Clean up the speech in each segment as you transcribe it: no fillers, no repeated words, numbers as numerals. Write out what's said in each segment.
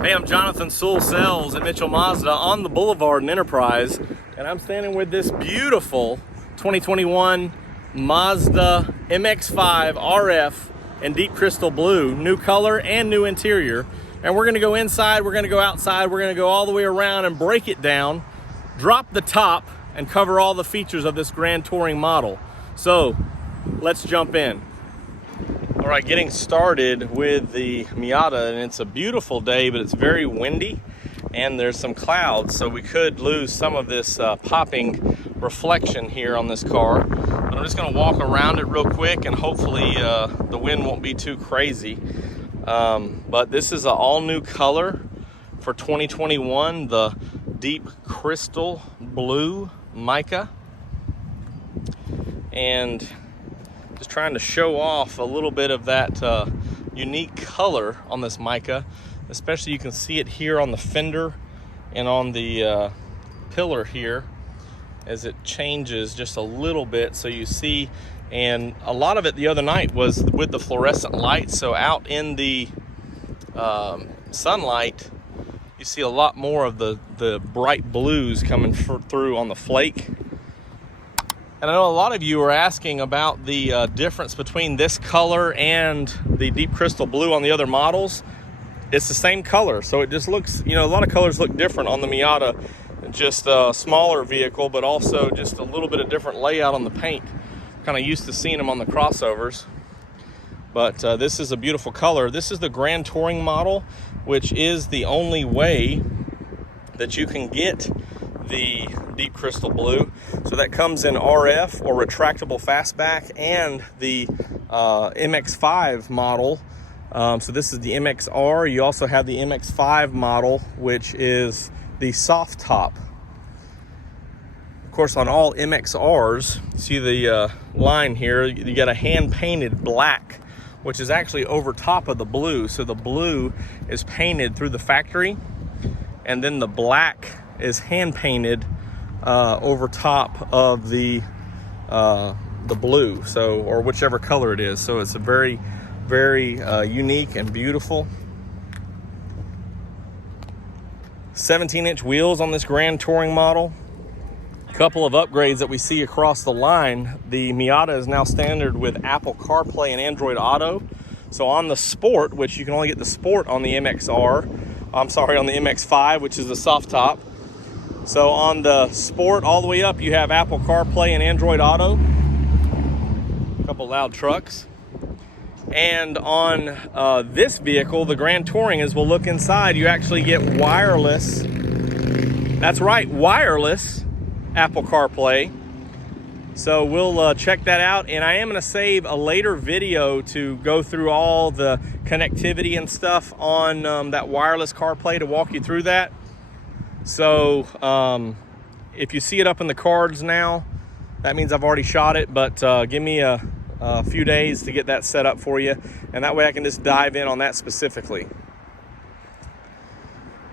Hey, I'm Jonathan Sewell at Mitchell Mazda on the Boulevard in Enterprise, and I'm standing with this beautiful 2021 Mazda MX-5 RF in Deep Crystal Blue, new color and new interior. And we're gonna go inside, we're gonna go outside, we're gonna go all the way around and break it down, drop the top, and cover all the features of this Grand Touring model. So let's jump in. All right, getting started with the Miata, and it's a beautiful day, but it's very windy and there's some clouds, so we could lose some of this popping reflection here on this car. But I'm just gonna walk around it real quick, and hopefully the wind won't be too crazy. But this is an all-new color for 2021, the Deep Crystal Blue Mica. And just trying to show off a little bit of that unique color on this Mica. Especially you can see it here on the fender and on the pillar here as it changes just a little bit. So you see, and a lot of it the other night was with the fluorescent lights. So out in the sunlight, you see a lot more of the bright blues coming through on the flake. And I know a lot of you are asking about the difference between this color and the Deep Crystal Blue on the other models. It's the same color, so it just looks, you know, a lot of colors look different on the Miata. Just a smaller vehicle, but also just a little bit of different layout on the paint. Kind of used to seeing them on the crossovers. But this is a beautiful color. This is the Grand Touring model, which is the only way that you can get the Deep Crystal Blue. So that comes in RF or retractable fastback, and the MX-5 model. So this is the MXR. You also have the MX-5 model, which is the soft top. Of course, on all MXRs, see the line here, you got a hand painted black, which is actually over top of the blue. So the blue is painted through the factory, and then the black is hand painted over top of the blue, so, or whichever color it is. So it's a very unique and beautiful. 17-inch wheels on this Grand Touring model. A couple of upgrades that we see across the line. The Miata is now standard with Apple CarPlay and Android Auto. So on the Sport, which you can only get the Sport on the MXR, I'm sorry, on the MX-5, which is the soft top. So on the Sport all the way up, you have Apple CarPlay and Android Auto. A couple loud trucks. And on this vehicle, the Grand Touring, as we'll look inside, you actually get wireless. That's right, wireless Apple CarPlay. So we'll check that out, and I am going to save a later video to go through all the connectivity and stuff on that wireless CarPlay to walk you through that. So if you see it up in the cards now, that means I've already shot it, but give me a few days to get that set up for you, and that way I can just dive in on that specifically.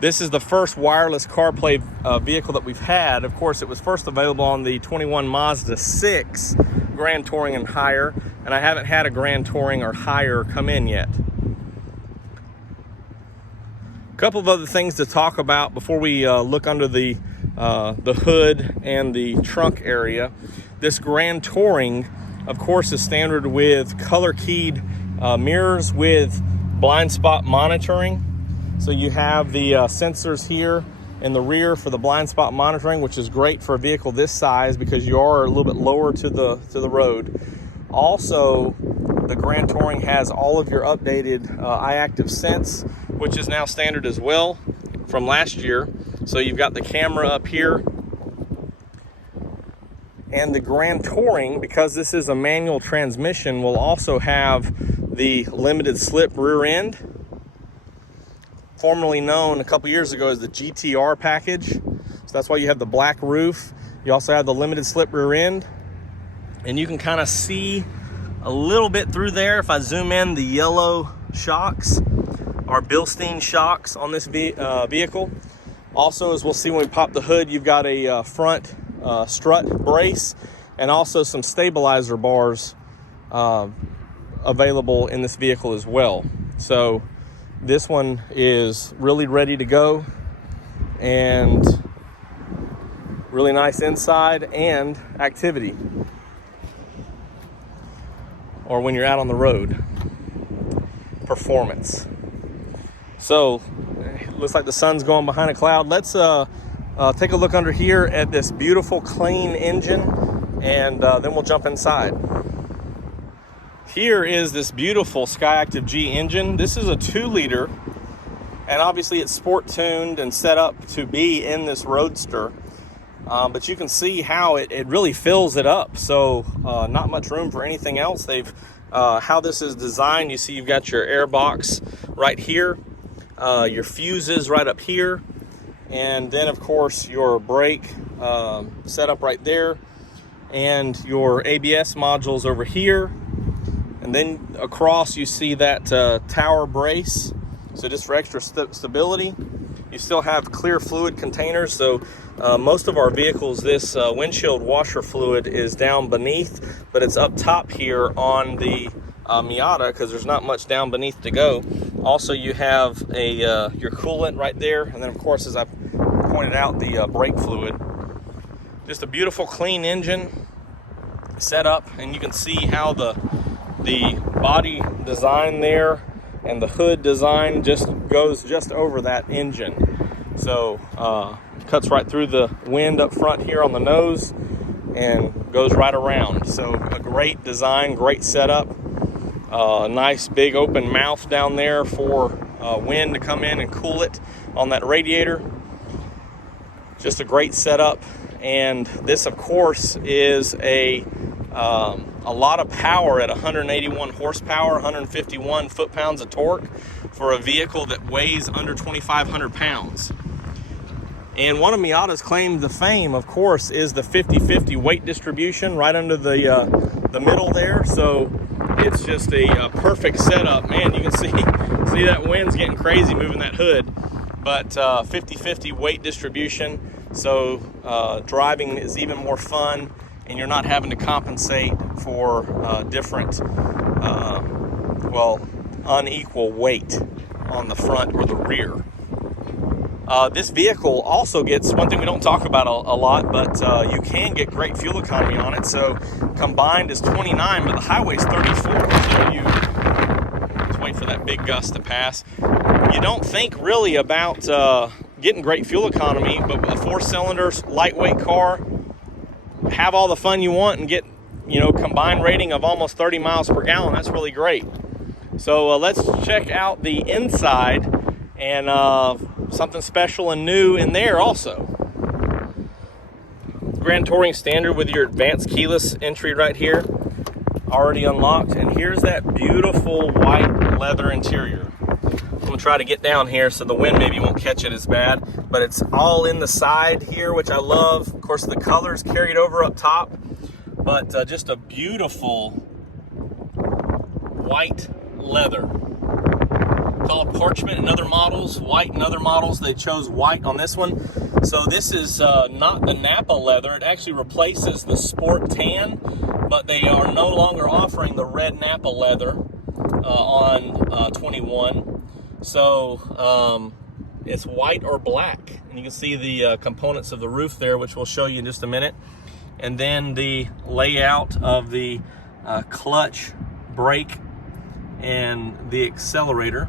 This is the first wireless CarPlay vehicle that we've had. Of course, it was first available on the 21 Mazda 6 Grand Touring and higher, and I haven't had a Grand Touring or higher come in yet. A couple of other things to talk about before we look under the hood and the trunk area. This Grand Touring, of course, is standard with color-keyed mirrors with blind spot monitoring. So you have the sensors here in the rear for the blind spot monitoring, which is great for a vehicle this size because you are a little bit lower to the road. Also, the Grand Touring has all of your updated iActive Sense, which is now standard as well from last year. So you've got the camera up here. And the Grand Touring, because this is a manual transmission, will also have the limited slip rear end, formerly known a couple years ago as the GTR package. So that's why you have the black roof. You also have the limited slip rear end. And you can kind of see a little bit through there. If I zoom in, the yellow shocks are Bilstein shocks on this vehicle. Also, as we'll see when we pop the hood, you've got a front strut brace and also some stabilizer bars available in this vehicle as well. So This one is really ready to go, and really nice inside and activity, or when you're out on the road, performance. So it looks like the sun's going behind a cloud. Let's take a look under here at this beautiful clean engine, and then we'll jump inside. Here is this beautiful Skyactiv G engine. This is a 2-liter, and obviously it's sport tuned and set up to be in this Roadster. But you can see how it really fills it up. So not much room for anything else. How this is designed, you see you've got your air box right here, your fuses right up here, and then of course your brake set up right there, and your ABS modules over here. And then across you see that tower brace, so just for extra stability. You still have clear fluid containers, so most of our vehicles, this windshield washer fluid is down beneath, but it's up top here on the Miata, because there's not much down beneath to go. Also, you have your coolant right there, and then of course, as I pointed out, the brake fluid. Just a beautiful clean engine set up, and you can see how the body design there and the hood design just goes just over that engine. So cuts right through the wind up front here on the nose and goes right around. So a great design, great setup. Nice big open mouth down there for wind to come in and cool it on that radiator. Just a great setup. And this of course is a lot of power at 181 horsepower, 151 foot-pounds of torque for a vehicle that weighs under 2,500 pounds. And one of Miata's claim to fame, of course, is the 50-50 weight distribution right under the middle there. So it's just a perfect setup. Man, you can see that wind's getting crazy moving that hood. But 50-50 weight distribution, so driving is even more fun, and you're not having to compensate for different, unequal weight on the front or the rear. This vehicle also gets, one thing we don't talk about a lot, but you can get great fuel economy on it. So combined is 29, but the highway's 34. So just wait for that big gust to pass. You don't think really about getting great fuel economy, but with a 4-cylinder lightweight car, have all the fun you want and get, combined rating of almost 30 miles per gallon. That's really great. So let's check out the inside, and something special and new in there also. Grand Touring standard with your advanced keyless entry right here, already unlocked. And here's that beautiful white leather interior. I'm gonna try to get down here so the wind maybe won't catch it as bad, but it's all in the side here, which I love. Of course, the colors carried over up top, but just a beautiful white leather. Called parchment in other models, white in other models. They chose white on this one. So this is not the Napa leather. It actually replaces the sport tan, but they are no longer offering the red Napa leather on 21. So it's white or black. And you can see the components of the roof there, which we'll show you in just a minute. And then the layout of the clutch, brake, and the accelerator.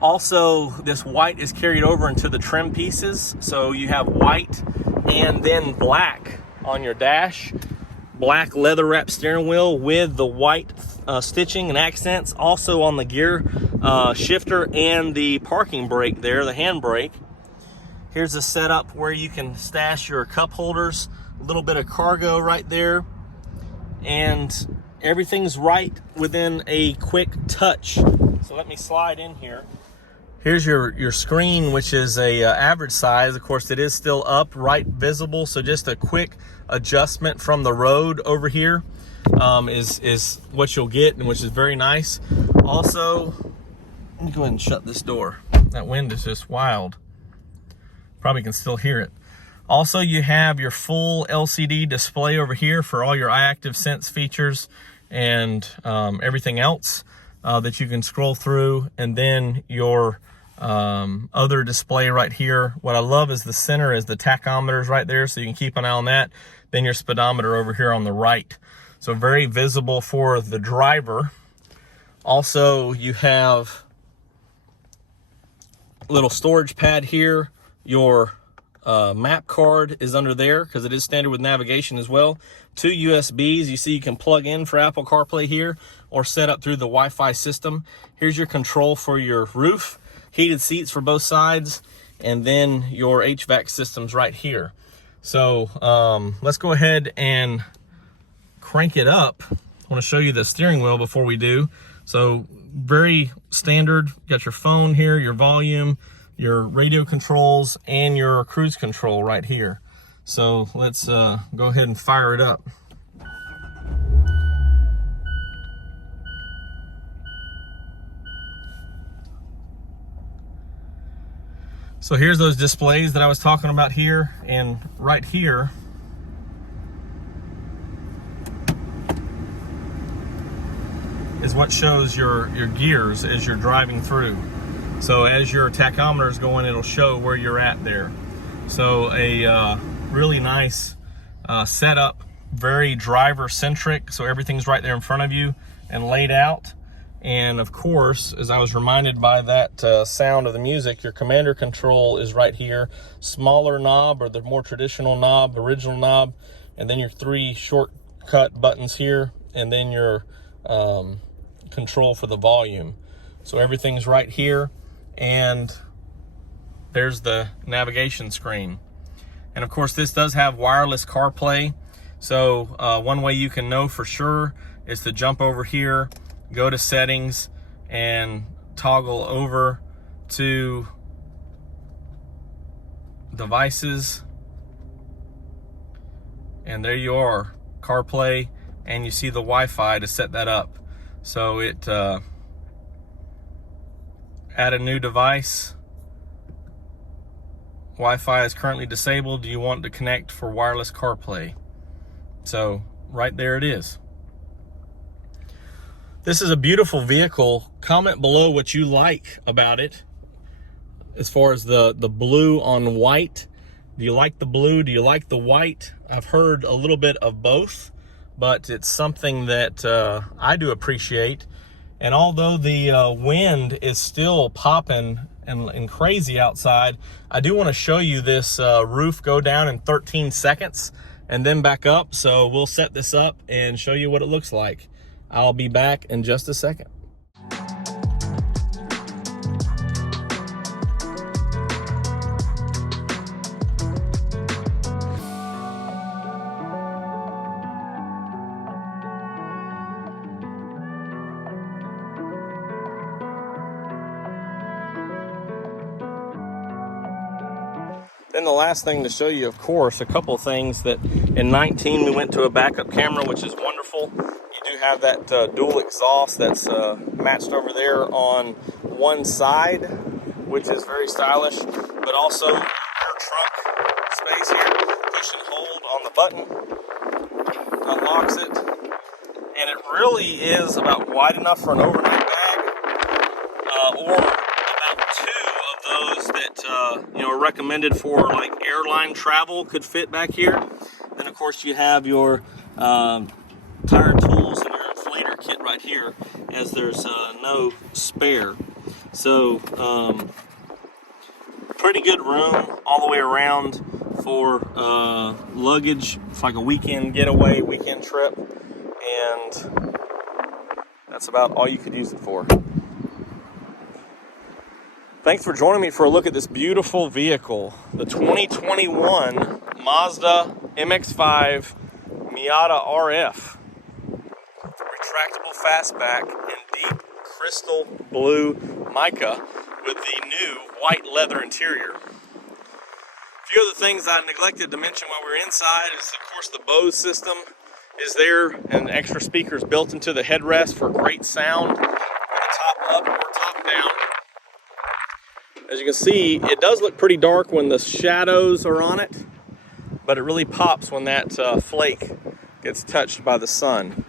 Also, this white is carried over into the trim pieces. So you have white and then black on your dash. Black leather wrapped steering wheel with the white stitching and accents. Also on the gear shifter and the parking brake there, the handbrake. Here's a setup where you can stash your cup holders. A little bit of cargo right there. And everything's right within a quick touch. So let me slide in here. Here's your screen, which is a average size. Of course, it is still upright visible, so just a quick adjustment from the road over here is what you'll get, and which is very nice. Also, let me go ahead and shut this door. That wind is just wild. Probably can still hear it. Also, you have your full LCD display over here for all your iActive Sense features and everything else. that you can scroll through, and then your other display right here. What I love is the center is the tachometers right there, so you can keep an eye on that. Then your speedometer over here on the right. So very visible for the driver. Also, you have a little storage pad here. Your map card is under there because it is standard with navigation as well. 2 USBs. You see you can plug in for Apple CarPlay here or set up through the Wi-Fi system. Here's your control for your roof, heated seats for both sides, and then your HVAC systems right here. So let's go ahead and crank it up. I want to show you the steering wheel before we do. So very standard. Got your phone here, your volume, your radio controls, and your cruise control right here. So let's go ahead and fire it up. So here's those displays that I was talking about here, and right here is what shows your gears as you're driving through. So as your tachometer is going, it'll show where you're at there. So a really nice setup, very driver centric. So everything's right there in front of you and laid out. And of course, as I was reminded by that sound of the music, your commander control is right here. Smaller knob, or the more traditional knob, original knob, and then your 3 shortcut buttons here, and then your control for the volume. So everything's right here, and there's the navigation screen. And of course, this does have wireless CarPlay. So one way you can know for sure is to jump over here, go to settings, and toggle over to devices. And there you are, CarPlay, and you see the Wi-Fi to set that up. So it add a new device. Wi-Fi is currently disabled. Do you want to connect for wireless CarPlay? So right there it is. This is a beautiful vehicle. Comment below what you like about it as far as the blue on white. Do you like the blue? Do you like the white? I've heard a little bit of both, but it's something that I do appreciate. And although the wind is still popping and crazy outside, I do want to show you this roof go down in 13 seconds and then back up. So we'll set this up and show you what it looks like. I'll be back in just a second. Then the last thing to show you, of course, a couple of things that in 19 we went to a backup camera, which is wonderful. You do have that dual exhaust that's matched over there on one side, which is very stylish, but also your trunk space here. Push and hold on the button, unlocks it, and it really is about wide enough for an overnight bag, or about 2 of those that you know, are recommended for like airline travel could fit back here. Then of course you have your tire tools and your inflator kit right here, as there's no spare. So pretty good room all the way around for luggage. It's like a weekend getaway, weekend trip, and that's about all you could use it for. Thanks for joining me for a look at this beautiful vehicle, the 2021 Mazda MX-5 Miata RF. Retractable fastback in Deep Crystal Blue Mica with the new white leather interior. A few other things I neglected to mention while we were inside is, of course, the Bose system is there, and extra speakers built into the headrest for great sound, top up or top down. As you can see, it does look pretty dark when the shadows are on it, but it really pops when that flake gets touched by the sun.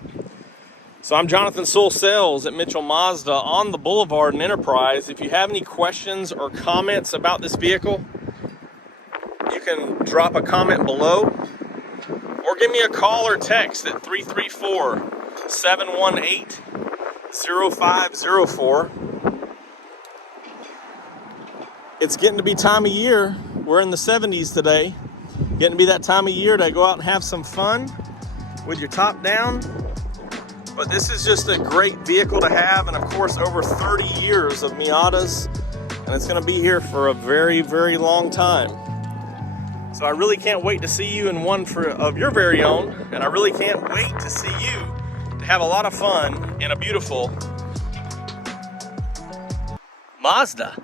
So I'm Jonathan Sewell Sales at Mitchell Mazda on the Boulevard in Enterprise. If you have any questions or comments about this vehicle, you can drop a comment below or give me a call or text at 334-718-0504. It's getting to be time of year. We're in the 70s today. Getting to be that time of year to go out and have some fun with your top down. But this is just a great vehicle to have, and of course over 30 years of Miatas, and it's going to be here for a very, very long time. So I really can't wait to see you in one of your very own, and I really can't wait to see you to have a lot of fun in a beautiful Mazda.